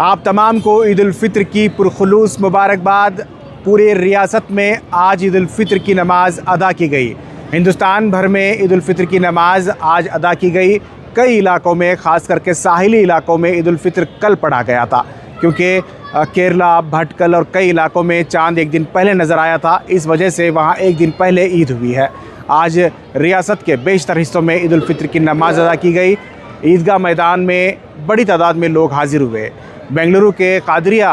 आप तमाम को ईद उल फित्र की पुरखुलूस मुबारकबाद। पूरे रियासत में आज ईद उल फित्र की नमाज़ अदा की गई। हिंदुस्तान भर में ईद उल फित्र की नमाज़ आज अदा की गई। कई इलाकों में, ख़ास करके साहिली इलाकों में ईद उल फित्र कल पढ़ा गया था, क्योंकि केरला, भटकल और कई इलाकों में चांद एक दिन पहले नज़र आया था। इस वजह से वहाँ एक दिन पहले ईद हुई है। आज रियासत के बेशतर हिस्सों में ईद उल फित्र की नमाज़ अदा की गई। ईदगाह मैदान में बड़ी तादाद में लोग हाजिर हुए। बेंगलुरु के कादरिया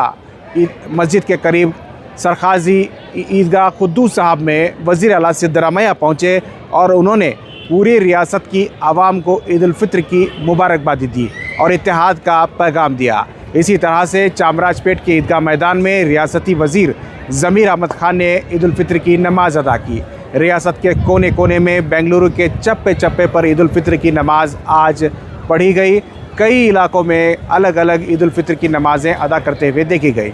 मस्जिद के करीब सरखाजी ईदगाह कुद्दूस साहब में वज़ीर आला सिद्धरामैया पहुँचे और उन्होंने पूरी रियासत की आवाम को ईद उल फित्र की मुबारकबादी दी और इत्तेहाद का पैगाम दिया। इसी तरह से चामराजपेट के ईदगाह मैदान में रियासती वज़ीर ज़मीर अहमद खान ने ईद उल फित्र की नमाज़ अदा की। रियासत के कोने कोने में बेंगलुरु के चप्पे चप्पे पर ईद उल फित्र की नमाज़ आज पढ़ी गई। कई इलाकों में अलग अलग ईद उल फित्र की नमाजें अदा करते हुए देखी गई।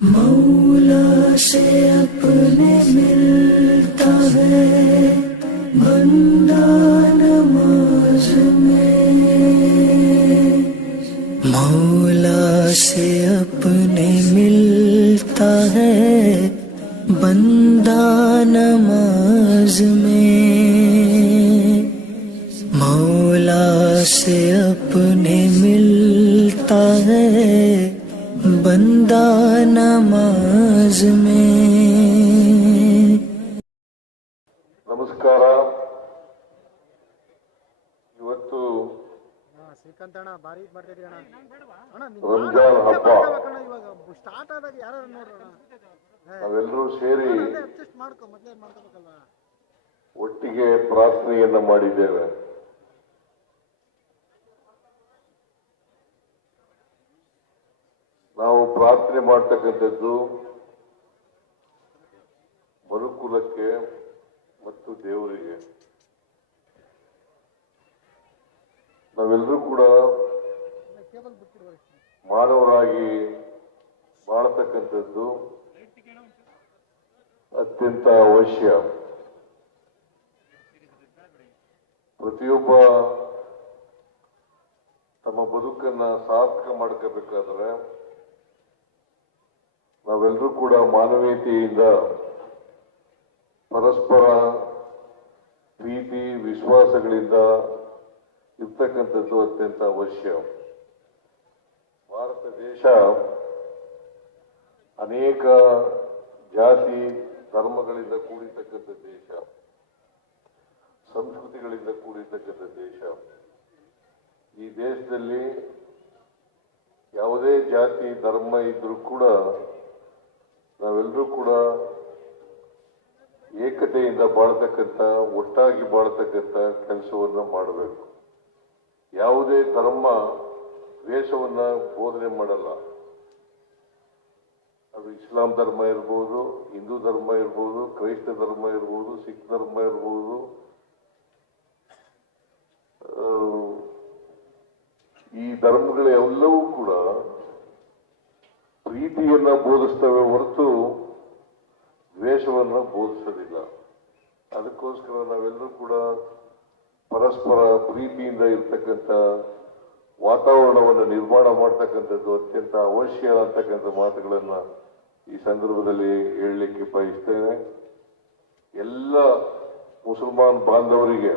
मौला से अपने मिलता है बंदा नमाज में, मौला से अपने मिलता है बंदा नमाज में, मौला से अपने मिलता है बंदा नमाज में। ನಮಸ್ಕಾರ. ಇವತ್ತು ರಂಜಾನ್ ಹಬ್ಬ. ನಾವೆಲ್ಲರೂ ಸೇರಿ ಒಟ್ಟಿಗೆ ಪ್ರಾರ್ಥನೆಯನ್ನ ಮಾಡಿದ್ದೇವೆ. ನಾವು ಪ್ರಾರ್ಥನೆ ಮಾಡ್ತಕ್ಕಂಥದ್ದು ಮನುಕುಲಕ್ಕೆ ಮತ್ತು ದೇವರಿಗೆ. ನಾವೆಲ್ಲರೂ ಕೂಡ ಮಾನವರಾಗಿ ಬಾಳ್ತಕ್ಕಂಥದ್ದು ಅತ್ಯಂತ ಅವಶ್ಯ. ಪ್ರತಿಯೊಬ್ಬ ತಮ್ಮ ಬದುಕನ್ನ ಸಾರ್ಥಕ ಮಾಡ್ಕೋಬೇಕಾದ್ರೆ ನಾವೆಲ್ಲರೂ ಕೂಡ ಮಾನವೀಯತೆಯಿಂದ ಪರಸ್ಪರ ಪ್ರೀತಿ ವಿಶ್ವಾಸಗಳಿಂದ ಇರ್ತಕ್ಕಂಥದ್ದು ಅತ್ಯಂತ ಅವಶ್ಯ. ಭಾರತ ದೇಶ ಅನೇಕ ಜಾತಿ ಧರ್ಮಗಳಿಂದ ಕೂಡಿರ್ತಕ್ಕಂಥ ದೇಶ, ಸಂಸ್ಕೃತಿಗಳಿಂದ ಕೂಡಿರ್ತಕ್ಕಂಥ ದೇಶ. ಈ ದೇಶದಲ್ಲಿ ಯಾವುದೇ ಜಾತಿ ಧರ್ಮ ಇದ್ರೂ ಕೂಡ ನಾವೆಲ್ಲರೂ ಕೂಡ ಏಕತೆಯಿಂದ ಬಾಳ್ತಕ್ಕಂಥ, ಒಟ್ಟಾಗಿ ಬಾಳ್ತಕ್ಕಂಥ ಕೆಲಸವನ್ನ ಮಾಡಬೇಕು. ಯಾವುದೇ ಧರ್ಮ ದ್ವೇಷವನ್ನ ಬೋಧನೆ ಮಾಡಲ್ಲ. ಅದು ಇಸ್ಲಾಂ ಧರ್ಮ ಇರ್ಬೋದು, ಹಿಂದೂ ಧರ್ಮ ಇರ್ಬೋದು, ಕ್ರೈಸ್ತ ಧರ್ಮ ಇರ್ಬೋದು, ಸಿಖ್ ಧರ್ಮ ಇರ್ಬೋದು. ಈ ಧರ್ಮಗಳೆಲ್ಲವೂ ಕೂಡ ಪ್ರೀತಿಯನ್ನ ಬೋಧಿಸ್ತವೆ ಹೊರತು ದ್ವೇಷವನ್ನ ಬೋಧಿಸೋದಿಲ್ಲ. ಅದಕ್ಕೋಸ್ಕರ ನಾವೆಲ್ಲರೂ ಕೂಡ ಪರಸ್ಪರ ಪ್ರೀತಿಯಿಂದ ಇರ್ತಕ್ಕಂಥ ವಾತಾವರಣವನ್ನು ನಿರ್ಮಾಣ ಮಾಡ್ತಕ್ಕಂಥದ್ದು ಅತ್ಯಂತ ಅವಶ್ಯ ಅಂತಕ್ಕಂಥ ಮಾತುಗಳನ್ನ ಈ ಸಂದರ್ಭದಲ್ಲಿ ಹೇಳಲಿಕ್ಕೆ ಬಯಸ್ತೇನೆ. ಎಲ್ಲ ಮುಸಲ್ಮಾನ್ ಬಾಂಧವರಿಗೆ,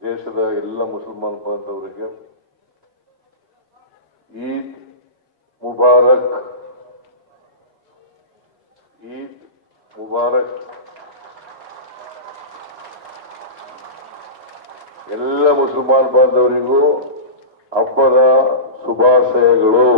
ದೇಶದ ಎಲ್ಲ ಮುಸಲ್ಮಾನ್ ಬಾಂಧವರಿಗೆ ಈದ್ ಮುಬಾರಕ್, ಈದ್ ಮುಬಾರಕ್. ಎಲ್ಲ ಮುಸಲ್ಮಾನ್ ಬಾಂಧವರಿಗೂ ಹಬ್ಬದ ಶುಭಾಶಯಗಳು.